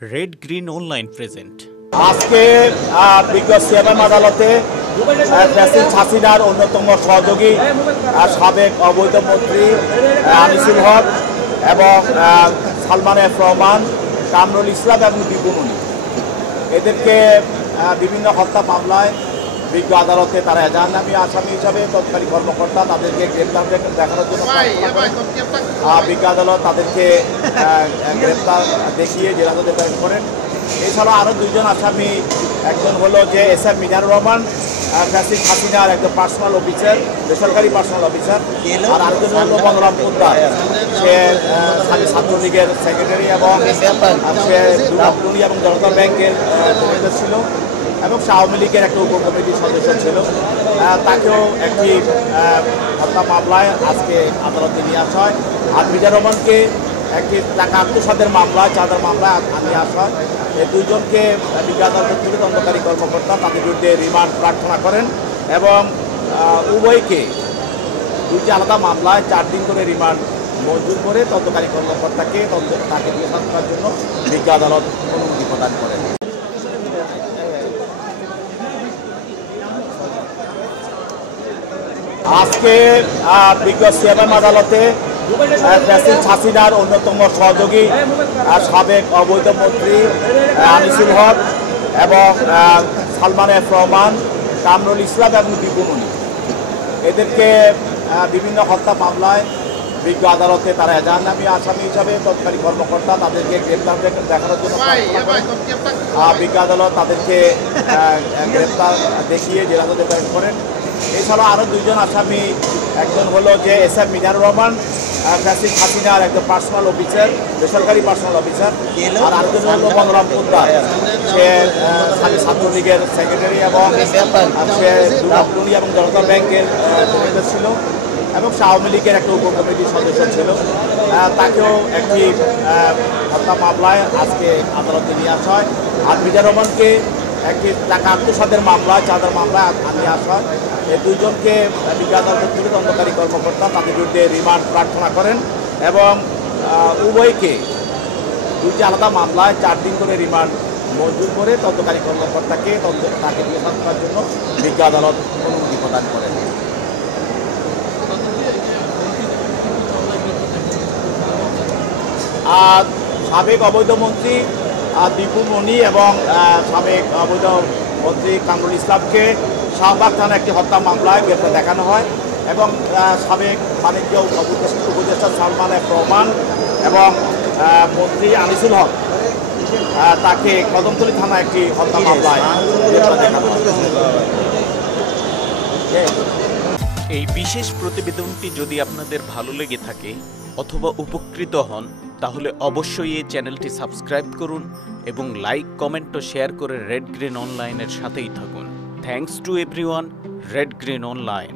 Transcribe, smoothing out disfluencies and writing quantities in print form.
Red green online present. আজকে বিজ্ঞ CMM আদালতে প্রেসিডেন্ট হাসিনার অন্যতম সহযোগী সাবেক অবৈধ মন্ত্রী আনিসুল হক এবং সালমান এফ রহমান, কামরুল ইসলাম এবং দীপুমণি, এদেরকে বিভিন্ন হত্যা মামলায় বিজ্ঞ আদালতে তারা এজাহারনামী আসামি হিসাবে তৎকালীন কর্মকর্তা তাদেরকে গ্রেপ্তার দেখানোর জন্য বিজ্ঞ আদালত তাদেরকে গ্রেপ্তার দেখিয়ে জেলহাজতে প্রেরণ করেন। এছাড়া আরও দুইজন আসামি, একজন হলো যে S M Mizanur Rahman, president হাসিনার একজন পার্সোনাল অফিসার, বেসরকারি পার্সোনাল অফিসার, আর আরেকজন হলো বলরাম পোদ্দার, সে ছাত্রলীগের সেক্রেটারি এবং সে দুর্গাপুরি এবং জনতা ব্যাংকের ম্যানেজার ছিল এবং আওয়ামী লীগের একটা উপকমিটির সদস্য ছিল। তাকেও একটি হত্যা মামলায় আজকে আদালতে নিয়ে আসা হয়। আর মিজানুর রহমানকে একটি টাকা আত্মসাতের মামলায়, চাঁদার মামলায় নিয়ে আসা হয়। এই দুইজনকে বিজ্ঞ আদালতের থেকে তদন্তকারী কর্মকর্তা তাদের বিরুদ্ধে রিমান্ড প্রার্থনা করেন এবং উভয়কে দুটি আলাদা মামলায় 4 দিন করে রিমান্ড মঞ্জুর করে তদন্তকারী কর্মকর্তাকে তাকে জিজ্ঞাসা করার জন্য বিজ্ঞ আদালত অনুমতি প্রদান করেন। আজকে বিজ্ঞ সিএমএম আদালতে প্রেসিডেন্ট হাসিনার অন্যতম সহযোগী সাবেক অবৈধ মন্ত্রী আনিসুল হক এবং সালমান এফ রহমান, কামরুল ইসলাম এবং দীপুমণি, এদেরকে বিভিন্ন হত্যা মামলায় বিজ্ঞ আদালতে তারা এজাহারনামী আসামি হিসাবে তৎকালীন কর্মকর্তা তাদেরকে গ্রেপ্তার দেখানোর জন্য বিজ্ঞ আদালত তাদেরকে গ্রেপ্তার দেখিয়ে জেলহাজতে প্রেরণ করেন। এছাড়া আরও দুইজন আসামি, একজন হলো যে S M Mizanur Rahman, president হাসিনার একজন পার্সোনাল অফিসার, বেসরকারি পার্সোনাল অফিসার, আর আরেকজন হলো বলরাম পোদ্দার, সে ছাত্রলীগের সেক্রেটারি এবং সে দুর্গাপুরি এবং জনতা ব্যাংকের ম্যানেজার ছিল এবং আওয়ামী লীগের একটা উপকমিটির সদস্য ছিল। তাকেও একটি হত্যা মামলায় আজকে আদালতে নিয়ে আসা হয়। আর মিজানুর রহমানকে একটি টাকা আত্মসাতের মামলায়, চাঁদার মামলায় নিয়ে আসা হয়। এই দুইজনকে বিজ্ঞ আদালতের থেকে তদন্তকারী কর্মকর্তা তাদের বিরুদ্ধে রিমান্ড প্রার্থনা করেন এবং উভয়কে দুটি আলাদা মামলায় 4 দিন করে রিমান্ড মঞ্জুর করে তদন্তকারী কর্মকর্তাকে তাকে জিজ্ঞাসা করার জন্য বিজ্ঞ আদালত অনুমতি প্রদান করেন। সাবেক অবৈধ মন্ত্রী দীপুমণি এবং সাবেক অবৈধ মন্ত্রী কামরুল ইসলামকে শাহবাগ থানায় একটি হত্যা মামলায় গ্রেপ্তার দেখানো হয় এবং সাবেক বাণিজ্য উপদেষ্টা সালমান এফ রহমান এবং মন্ত্রী আনিসুল হক তাকে কদমতলী থানায় একটি হত্যা মামলায় গ্রেপ্তার দেখানো হয়। এই বিশেষ প্রতিবেদনটি যদি আপনাদের ভালো লেগে থাকে অথবা উপকৃত হন, তাহলে অবশ্যই এই চ্যানেলটি সাবস্ক্রাইব করুন এবং লাইক, কমেন্ট ও শেয়ার করে রেড গ্রিন অনলাইনের সাথেই থাকুন। Thanks to everyone. Red green online.